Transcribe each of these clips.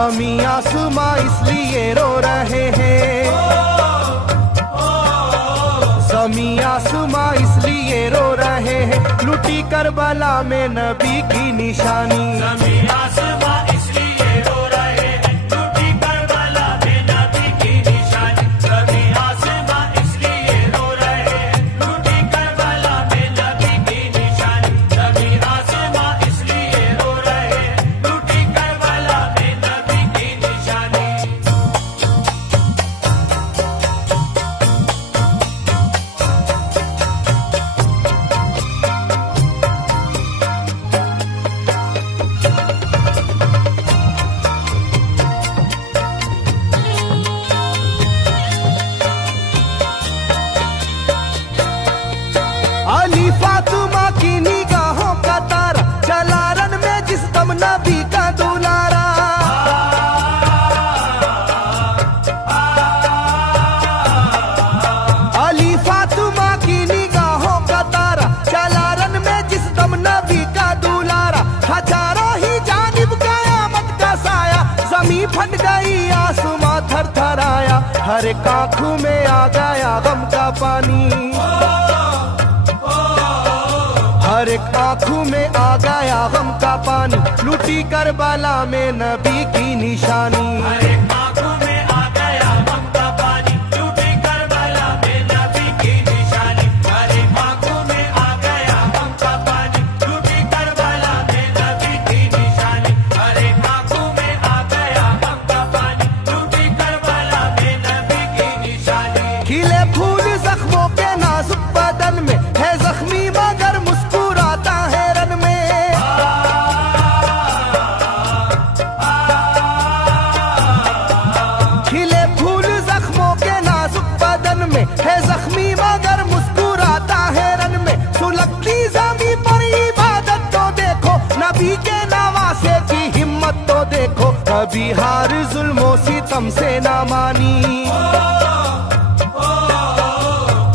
ज़मीं आसमां इसलिए रो रहे हैं, ज़मीं आसमां इसलिए रो रहे हैं, लुटी करबला में नबी की निशानी। ज़मीं आसमां इसलिए रो रहे हैं, लुटी करबला में नबी की निशानी। ज़मीं आसमां इसलिए रो रहे हैं, लुटी करबला में नबी की निशानी। ज़मीं आसमां इसलिए रो रहे हैं, लुटी करबला में नबी की निशानी। अली फातिमा की निगाहों का तारा, चला रन में जिस दम नबी का दुलारा। अली फातिमा की निगाहों का तारा, चला रन में जिस दम नबी का दुलारा। हजारों ही जानिब कयामत का साया, जमीन फट गई आसमां थर थर आया। हर एक आंखों में आ गया गम का पानी, हर एक आंखों में आ गया गम का पानी, लुटी करबला में नबी की निशानी। हर एक आंखों में आ गया गम का पानी, लुटी करबला में नबी की निशानी। हर एक आंखों में आ गया गम का पानी, लुटी करबला में नबी की निशानी। हर एक आंखों में आ गया गम का पानी, लुटी करबला में नबी की निशानी। खिले फूल जख्मों के नाजुक बदन में है जख्मी मगर मुस्कुराता है रन में। खिले फूल जख्मों के नाजुक बदन में है जख्मी मगर मुस्कुराता है रन में। सुलगती ज़मीं पर इबादत तो देखो, नबी के नवासे की हिम्मत तो देखो। कभी हार जुल्मों सितम से ना मानी,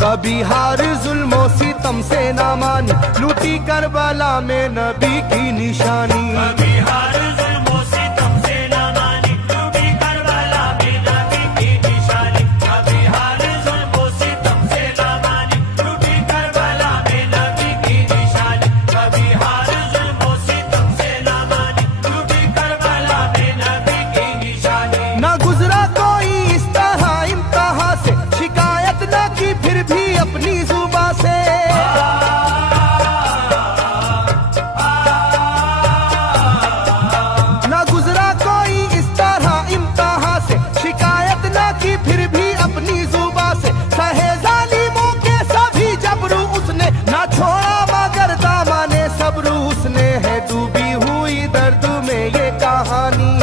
कभी हार जुल्मों सितम से ना मानी, लुटी करबला में नबी की निशानी। कभी हार जुल्मों सितम से ना मानी, लुटी करबला में नबी की निशानी। कभी हार जुल्मों सितम से ना मानी, लुटी करबला में नबी की निशानी। कभी हार जुल्मों सितम से ना मानी, लुटी करबला में नबी की निशानी। ना गुजरा कोई इस तरह इम्तिहा से, शिकायत न की फिर भी अपनी जुबां से। ना गुजरा कोई इस तरह इम्तिहा से, शिकायत न की फिर भी अपनी जुबां से। सहे जालिमों के सभी जबरू उसने, ना छोड़ा मगर दामने सब्रू उसने। है डूबी हुई दर्द में ये कहानी,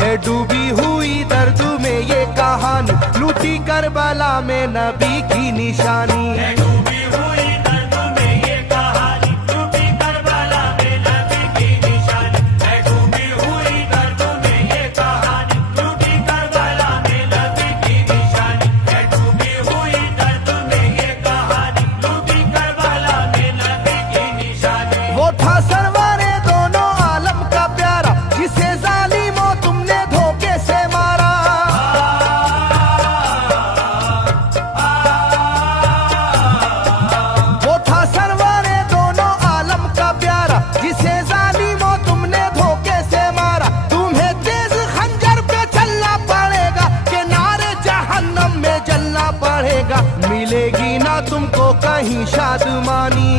है डूबी हुई दर्द में ये कहानी, लुटी करबला में नबी की निशानी। है डूबी हुई दर्द में ये कहानी, लुटी करबला में नबी की निशानी। है डूबी हुई दर्द में ये कहानी, लुटी करबला में नबी की निशानी। है डूबी हुई दर्द में ये कहानी, लुटी करबला में नबी की निशानी। वो था सरवारे दोनों आलम का प्यारा, जिसे जालिमों तुमने धोखे से मारा। वो था सरवारे दोनों आलम का प्यारा, जिसे जालिमों तुमने धोखे से मारा। तुम्हें तेज खंजर पे चलना पड़ेगा, के नारे जहन्नम में जलना पड़ेगा। मिलेगी ना तुमको कहीं शादमानी,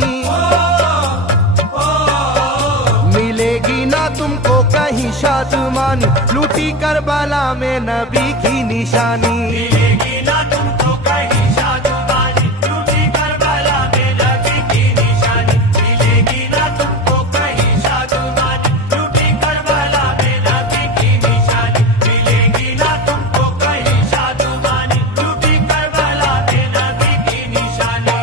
मिलेगी ना तुमको कहीं शादमानी, लुटी करबला में नबी की निशानी। मिलेगी ना तुमको कहीं शादमानी, लुटी करबला में नबी की निशानी। मिलेगी ना तुमको कहीं शादमानी, लुटी करबला में नबी की निशानी। मिलेगी ना तुमको कहीं शादमानी, लुटी करबला में नबी की निशानी।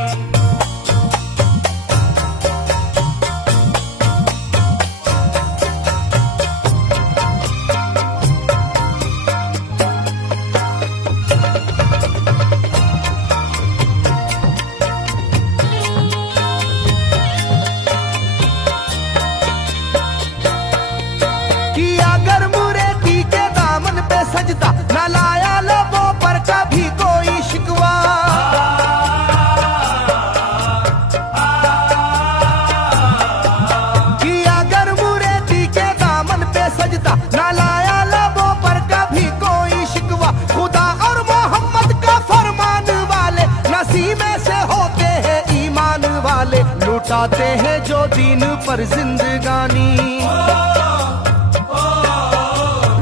सीने से होते हैं ईमान वाले, लुटाते हैं जो दीन पर जिंदगानी,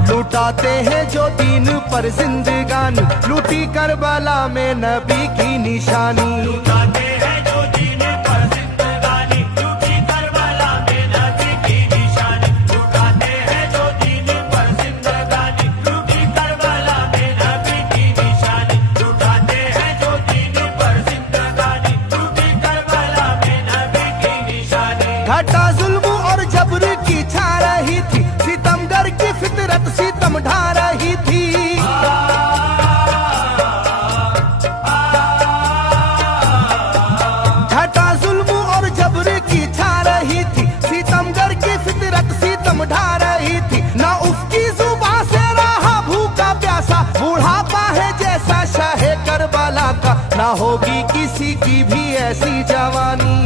लुटाते हैं जो दीन पर जिंदगानी, लूटी करबला में नबी की निशानी। लुटाते हैं जो दीन पर जिंदगानी, लूटी करबला में नबी की निशानी। लुटाते हैं जो दीन पर जिंदगानी, लूटी करबला में नबी की निशानी। लुटाते हैं जो दीन पर जिंदगानी, लूटी करबला में नबी की निशानी। घटा जुल्म और जबर की छा रही थी, सितमगर की फितरत सितम ढा रही थी। घटा जुल्म और जबर की छा रही थी, सितमगर की फितरत सितम ढा रही थी। ना उसकी जुबान से रहा भूखा प्यासा, बुढ़ापा है जैसा शाहे करबला का, ना होगी किसी की भी ऐसी जवानी,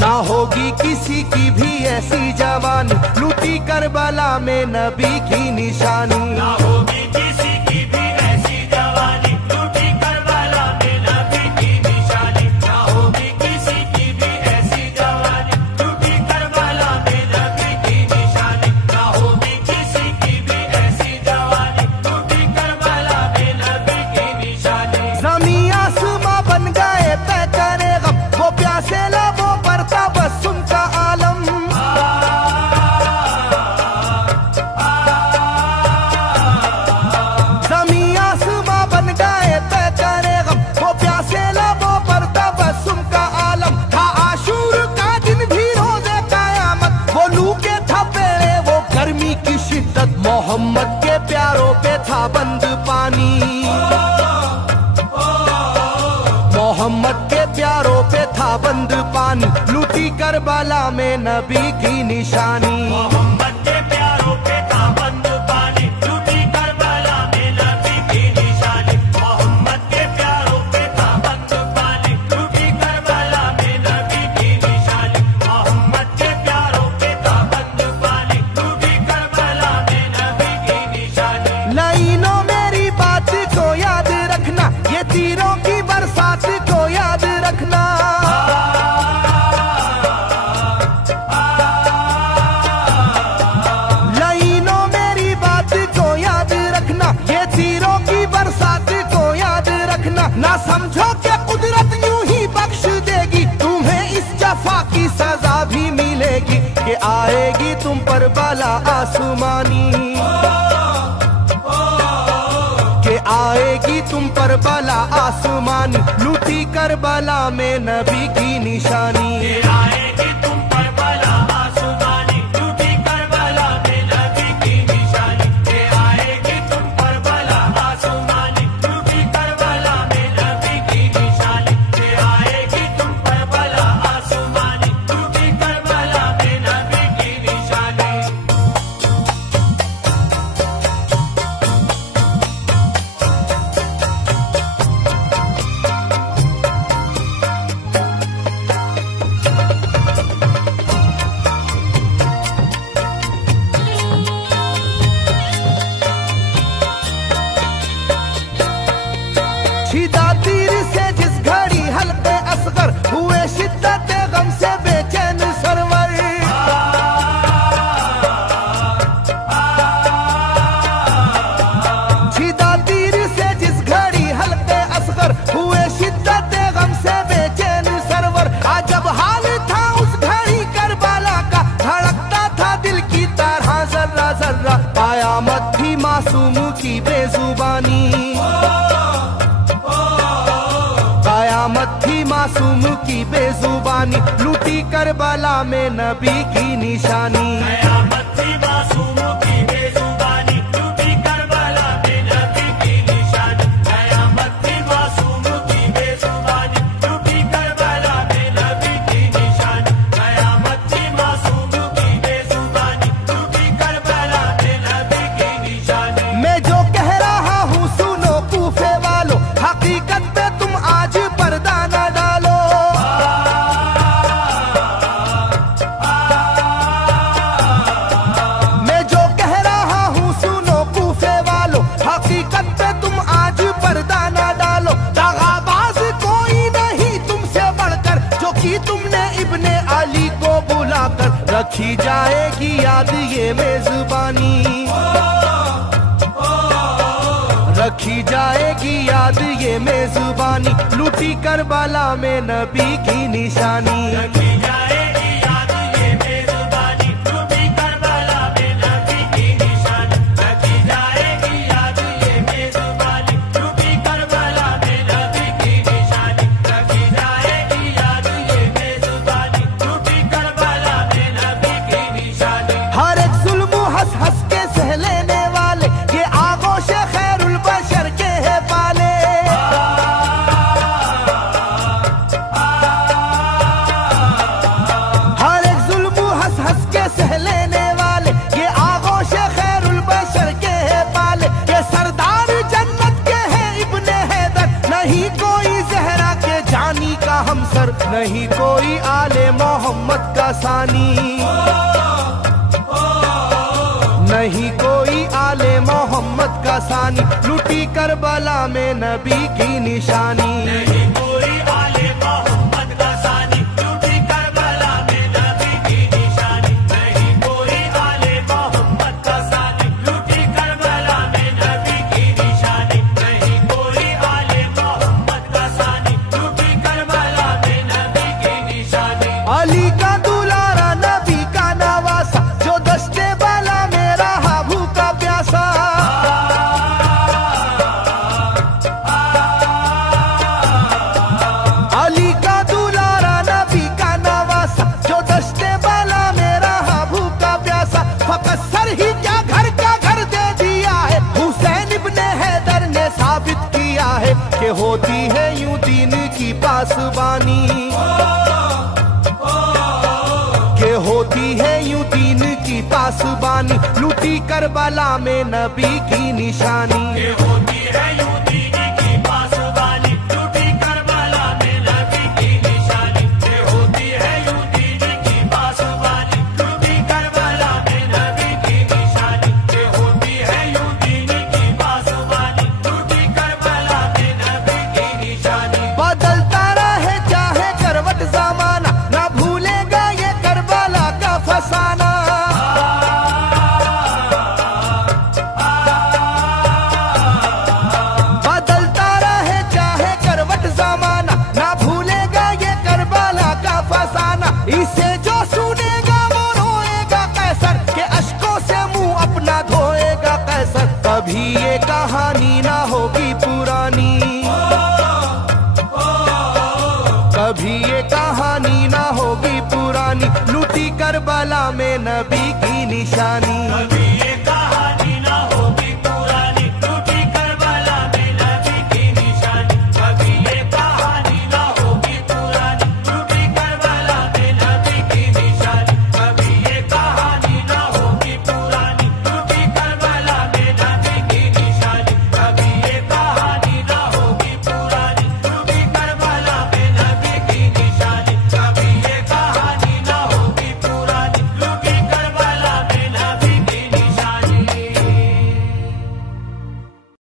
ना होगी किसी की भी ऐसी जवानी, लूटी करबला में नबी की निशानी। ना होगी किसी की भी ऐसी जवानी, लूटी करबला में नबी की निशानी। ना होगी किसी की भी ऐसी जवानी, लूटी करबला में नबी की निशानी। ना होगी किसी की भी ऐसी जवानी, लूटी करबला में नबी की निशानी। ज़मीं आसमां बन गए तय करे गम, वो प्यासे लबों पर तबस्सुम का आलम। ज़मीं आसमां बन गए तय करे गम, वो प्यासे लबों पर तबस्सुम का आलम। था आशूर का दिन भी रोज़े क़यामत, वो लू के थपेड़े वो गर्मी की शिद्दत, मोहम्मद के प्यारों पे था बंद पानी, मोहम्मद के प्यारों पे था बंद पानी, लूटी करबला में नबी की निशानी। मोहम्मद के प्यारों पे था बंद पानी, लूटी करबला में नबी की निशानी। मोहम्मद के प्यारों पे था बंद पानी, लूटी करबला में नबी की निशानी। मोहम्मद के प्यारों पे था बंद पानी, लूटी करबला में नबी की निशानी। लाइनों मेरी बात को याद रखना, ये तीरों की बरसात को याद रखना। लाइनों मेरी बात को याद रखना, ये तीरों की बरसात को याद रखना। ना समझो कि कुदरत यूं ही बख्श देगी, तुम्हें इस जफा की सजा भी मिलेगी, कि आएगी तुम पर बला आसमानी, कि आएगी तुम पर बला आसमानी, लूटी करबला में नबी की निशानी। ये आएगी तुम पर बला आसमानी, लूटी करबला में नबी की निशानी। ये आएगी तुम पर बला आसमानी, लूटी करबला में नबी की निशानी। ये आएगी तुम पर बला आसमानी, लूटी करबला में नबी की निशानी। छिदा तीर से जिस घड़ी हल्के असगर हुए, शिद्दत गम से बेचैन सरवर। छिदा तीर से जिस घड़ी हल्के असगर हुए, शिद्दत गम से बेचैन सरवर। अजब हाल था उस घड़ी करबला का, धड़कता था दिल की तरह जर्रा जर्रा, कयामत थी मासूम की बेजुबानी, कयामत थी मासूम की बेजुबानी, लूटी करबला में नबी की निशानी। कयामत थी मासूम की बेजुबानी, लूटी करबला में नबी की निशानी। कयामत थी मासूम की बेजुबानी, लूटी करबला में नबी की निशानी। कयामत थी मासूम की बेजुबानी, लूटी करबला में नबी की निशानी। मैं जो कह रहा हूँ सुनो कूफे वालों, हकीकत पे तुम आज पर्दा न डालो। रखी जाएगी याद ये मेजबानी, रखी जाएगी याद ये मेजबानी, लूटी करबला में नबी की निशानी। रखी जाएगी याद ये मेजबानी, लूटी करबला में नबी की निशानी। रखी जाएगी याद ये मेजबानी, लूटी करबला में नबी की निशानी। रखी जाएगी याद ये मेजबानी, लूटी करबला में नबी की निशानी। हर एक जुल्म हंस हंस के सह लेने वाले, ये आगोश खैरुल बशर के है पाले। हर एक जुल्म हंस हंस के सह लेने वाले, ये आगोश खैरुल बशर के है पाले। ये सरदार जन्नत के है इब्ने हैदर, नहीं कोई जहरा के जानी का हमसर, नहीं कोई आले मोहम्मद का सानी, नहीं कोई आले मोहम्मद का सानी, लूटी करबला में नबी की निशानी। नहीं कोई आले मोहम्मद का सानी, लूटी करबला में नबी की निशानी। नहीं कोई आले मोहम्मद का सानी, लूटी करबला में नबी की निशानी। नहीं कोई आले मोहम्मद का सानी, लूटी करबला में नबी की निशानी। अली का दुलारा नबी का नवासा, जो दस्ते बाला में रहा भूखा प्यासा। अली का दुलारा नबी का नवासा, जो दस्ते बाला में रहा भूखा प्यासा। फकत सर ही क्या घर का घर दे दिया है, हुसैन इब्ने हैदर ने साबित किया है कि होती है यूं दीन की पासबानी, के होती है यूं दीन की पासबानी, लूटी करबला में नबी की निशानी। ये होती है यूं दीन की पासबानी, लूटी करबला में नबी की निशानी। ये होती है यूं दीन की पासबानी, लूटी करबला में नबी की निशानी। ये होती है यूं दीन की पासबानी, लूटी करबला में नबी की निशानी। बदलता रहे चाहे करवट जमाना, ना भूलेगा ये करबला का फसाना। बदलता रहे चाहे करवट जमाना, ना भूलेगा ये करबला का फसाना। इसे जो सुनेगा वो रोएगा कैसर, के अश्कों से मुंह अपना धोएगा कैसर। कभी ये कहानी ना होगी पुरानी, कभी ये कहानी ना होगी पुरानी, लूटी करबला में नबी की निशानी।